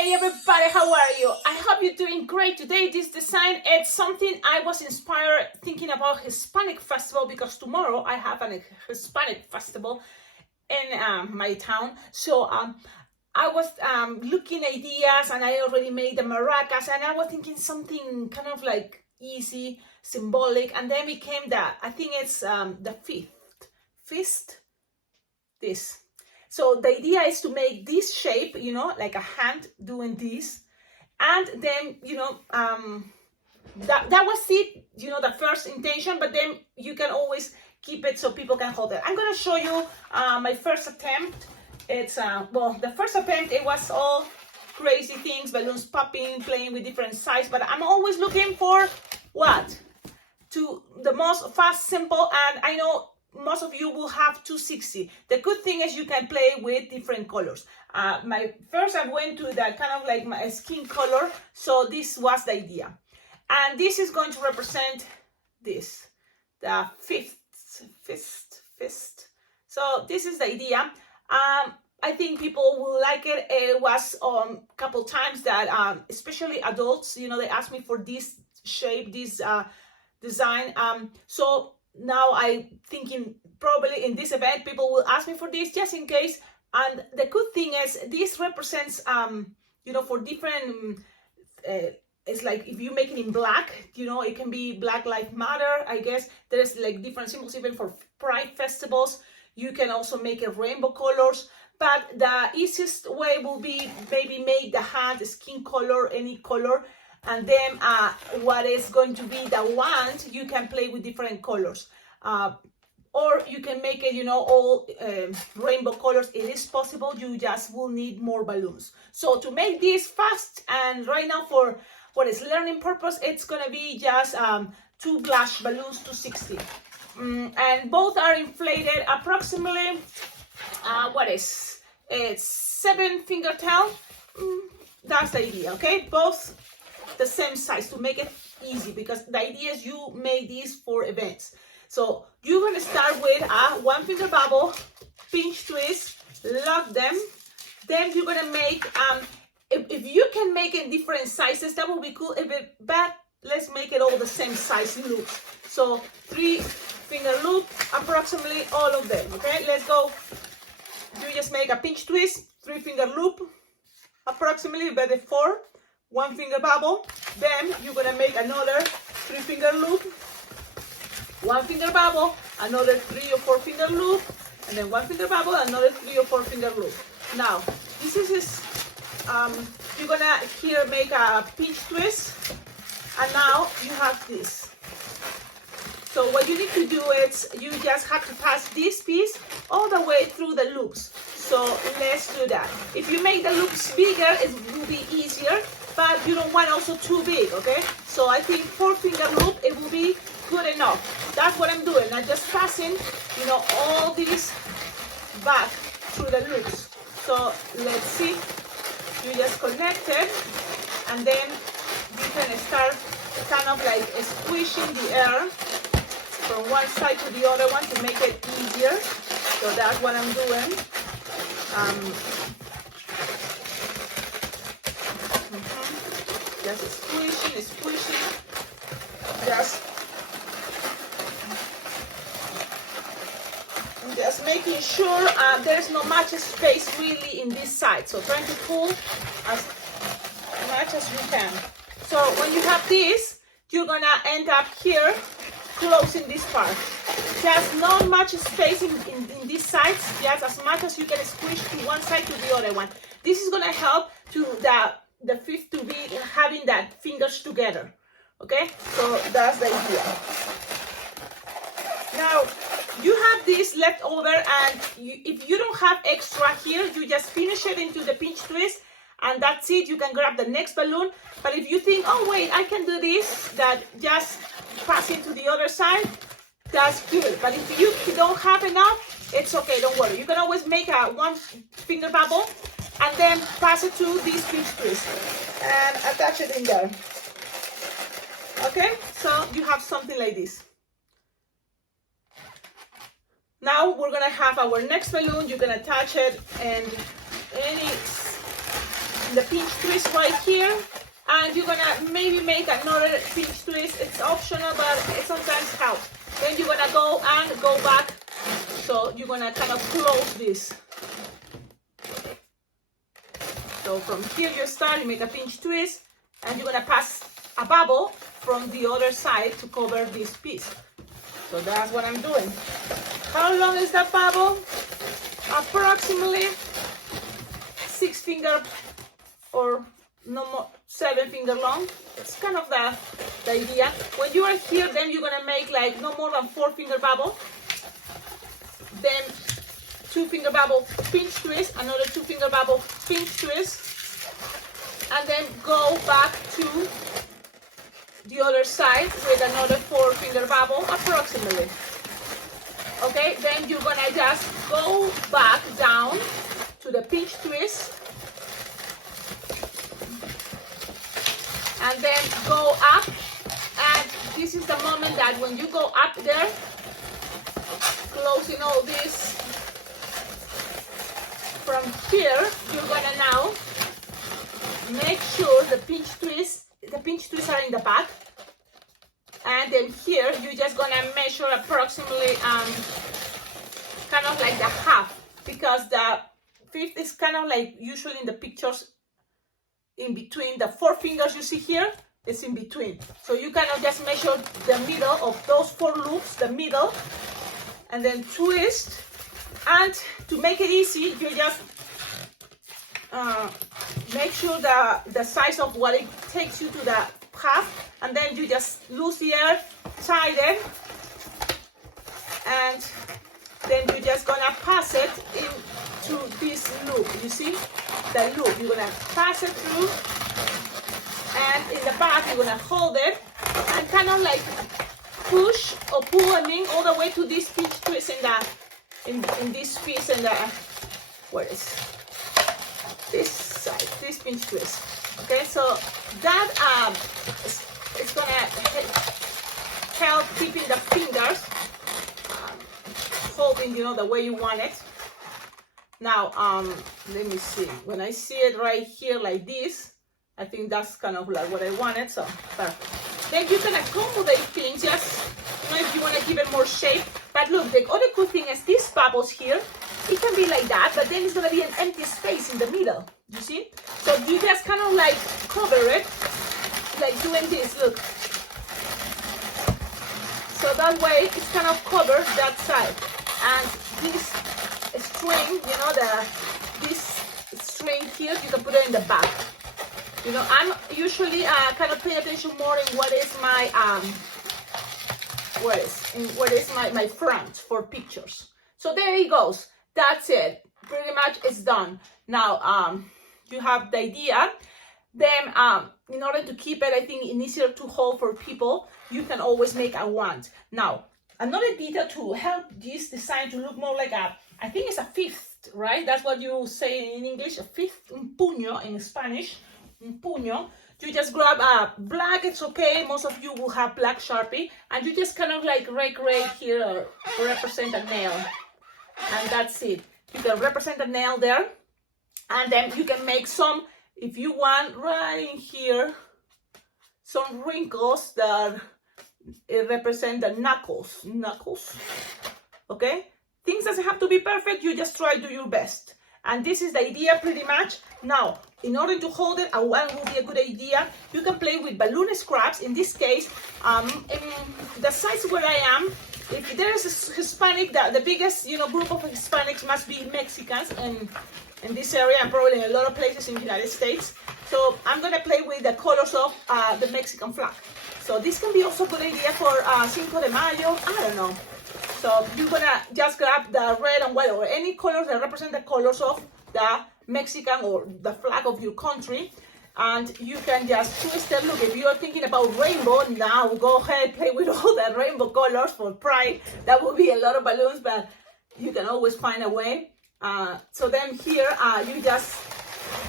Hey everybody, how are you? I hope you're doing great today. This design, it's something I was inspired thinking about Hispanic festival because tomorrow I have an Hispanic festival in my town. So I was looking ideas and I already made the maracas and I was thinking something kind of like easy, symbolic, and then it came that I think it's the fist, this. So the idea is to make this shape, you know, like a hand doing this. And then, you know, that was it, you know, the first intention, but then you can always keep it so people can hold it. I'm going to show you my first attempt. It's, well, the first attempt, it was all crazy things, balloons popping, playing with different size, but I'm always looking for what? To the most fast, simple, and I know most of you will have 260. The good thing is you can play with different colors. My first I went to the kind of like my skin color, so this was the idea. And this is going to represent this, the fist. So this is the idea. I think people will like it. It was a couple times that, especially adults, you know, they asked me for this shape, this design. So now I'm thinking probably in this event people will ask me for this just in case. And the good thing is this represents you know, for different it's like if you make it in black, you know, it can be Black Lives Matter. I guess there's like different symbols even for pride festivals. You can also make it rainbow colors, but the easiest way will be maybe make the hand, the skin color, any color. And then what is going to be the wand, you can play with different colors. Or you can make it, you know, all rainbow colors. It is possible, you just will need more balloons. So to make this fast, and right now for what is learning purpose, it's gonna be just 2 glass balloons, 260. And both are inflated approximately, it's 7 finger tail. That's the idea, okay? Both the same size to make it easy, because the idea is you make these for events. So you're going to start with a 1 finger bubble, pinch twist, lock them. Then you're going to make, if you can make it different sizes, that will be cool. But let's make it all the same size loop. So 3 finger loop, approximately all of them, okay? Let's go. You just make a pinch twist, 3 finger loop, approximately better 4. 1 finger bubble, then you're gonna make another 3 finger loop, 1 finger bubble, another 3 or 4 finger loop, and then 1 finger bubble, another 3 or 4 finger loop. Now, this is, you're gonna here make a pinch twist, and now you have this. So what you need to do is, you just have to pass this piece all the way through the loops. So let's do that. If you make the loops bigger, it will be easier, but you don't want also too big, okay? So I think 4 finger loop, it will be good enough. That's what I'm doing. I'm just passing, you know, all these back through the loops. So let's see. You just connect it, and then you can start kind of like squishing the air from one side to the other one to make it easier. So that's what I'm doing. Just squishing, just making sure there's not much space really in this side. So trying to pull as much as you can. So when you have this, you're gonna end up here closing this part. Just not much space in these sides, just as much as you can squish to one side to the other one. This is gonna help to the fifth to be having that fingers together, okay? So that's the idea. Now you have this left over, and if you don't have extra here, you just finish it into the pinch twist, and that's it. You can grab the next balloon. But if you think, oh wait, I can do this, that just pass it to the other side, that's good. But if you don't have enough, it's okay, don't worry. You can always make a 1 finger bubble and then pass it to this pinch twist and attach it in there. Okay, so you have something like this. Now we're gonna have our next balloon. You're gonna attach it in any the pinch twist right here, and you're gonna maybe make another pinch twist. It's optional, but it sometimes helps. Then you're gonna go and go back, so you're gonna kind of close this. So from here you start, you make a pinch twist, and you're gonna pass a bubble from the other side to cover this piece. So that's what I'm doing. How long is that bubble? Approximately 6 finger or no more, 7 finger long. It's kind of the idea. When you are here, then you're gonna make like no more than 4 finger bubble. Then 2 finger bubble pinch twist, another 2 finger bubble pinch twist, and then go back to the other side with another 4 finger bubble approximately. Okay, then you're gonna just go back down to the pinch twist, and then go up, and this is the moment that when you go up there, closing all this from here, you're gonna now make sure the pinch twists are in the back, and then here you're just gonna measure approximately kind of like the half, because the fifth is kind of like usually in the pictures in between the 4 fingers you see here. It's in between, so you kind of just measure the middle of those 4 loops, the middle, and then twist. And to make it easy, you just make sure the size of what it takes you to the half, and then you just lose the air, tighten, and then you're just gonna pass it into this loop. You see the loop, you're gonna pass it through, and in the back you're gonna hold it and kind of like push or pull, I mean, all the way to this pinch twist in this piece, in the, where is this side, this pinch twist. Okay, so that is gonna help keeping the fingers holding, you know, the way you want it. Now, let me see. When I see it right here like this, I think that's kind of like what I wanted. So perfect. Then you can accommodate things, just, you know, if you want to give it more shape. But look, the other cool thing is these bubbles here, it can be like that, but then it's going to be an empty space in the middle, you see? So you just kind of like cover it, like doing this, look. So that way it's kind of covered that side. And this string, you know, this string here, you can put it in the back. You know, I'm usually kind of paying attention more in what is my what is my front for pictures. So there it goes. That's it. Pretty much it's done. Now you have the idea. Then in order to keep it, I think it's easier to hold for people, you can always make a wand. Now another detail to help this design to look more like a, I think it's a fifth, right? That's what you say in English, a fifth, un puño in Spanish. Un puño. You just grab a black, it's okay, most of you will have black Sharpie, and you just kind of like rake here to represent a nail, and that's it. You can represent a nail there, and then you can make some, if you want, right in here, some wrinkles that represent the knuckles, okay? Things doesn't have to be perfect, you just try to do your best. And this is the idea pretty much. Now, in order to hold it, a wand will be a good idea. You can play with balloon scraps. In this case, in the size where I am, if there is a Hispanic, the biggest, you know, group of Hispanics must be Mexicans in this area, and probably in a lot of places in the United States. So I'm gonna play with the colors of the Mexican flag. So this can be also a good idea for Cinco de Mayo, I don't know. So you're gonna just grab the red and white or any colors that represent the colors of the Mexican or the flag of your country, and you can just twist it. Look, if you're thinking about rainbow, now go ahead, play with all the rainbow colors for pride. That would be a lot of balloons, but you can always find a way. So then here you just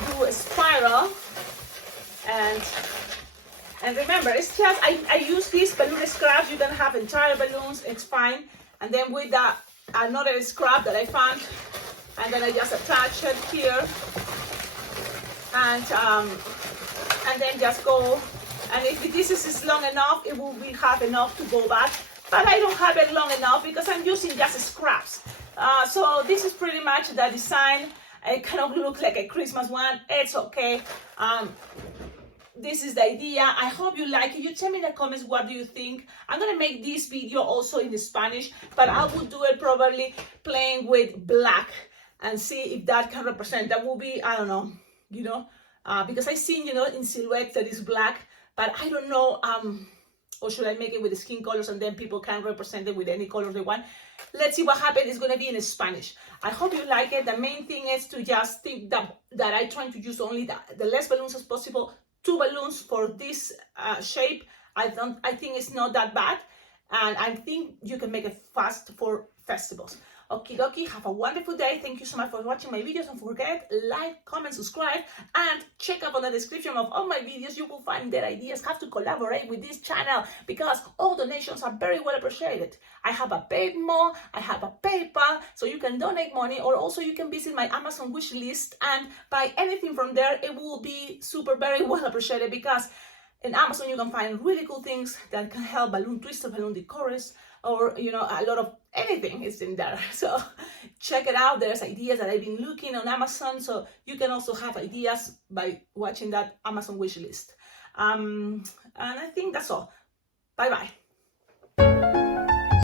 do a spiral, and remember, it's just I use these balloon scraps. You can have entire balloons, it's fine. And then with another scrap that I found, and then I just attach it here. and then just go. And if this is long enough, it will be have enough to go back. But I don't have it long enough because I'm using just scraps. So this is pretty much the design. It kind of looks like a Christmas one. It's okay. This is the idea. I hope you like it. You tell me in the comments what do you think. I'm gonna make this video also in Spanish, but I will do it probably playing with black and see if that can represent. That will be, I don't know, you know, because I seen, you know, in silhouette that is black, but I don't know, or should I make it with the skin colors and then people can represent it with any colors they want. Let's see what happens. It's going to be in Spanish. I hope you like it. The main thing is to just think that I'm trying to use only the less balloons as possible. 2 balloons for this shape. I think it's not that bad. And I think you can make it fast for festivals. Okie dokie, have a wonderful day. Thank you so much for watching my videos. Don't forget, like, comment, subscribe, and check out on the description of all my videos. You will find their ideas how to collaborate with this channel because all donations are very well appreciated. I have a Venmo, I have a PayPal, so you can donate money, or also you can visit my Amazon wish list and buy anything from there. It will be very well appreciated because in Amazon you can find really cool things that can help balloon twisters, balloon decors, or you know, a lot of anything is in there. So check it out. There's ideas that I've been looking on Amazon, so you can also have ideas by watching that Amazon wish list. And I think that's all. Bye bye.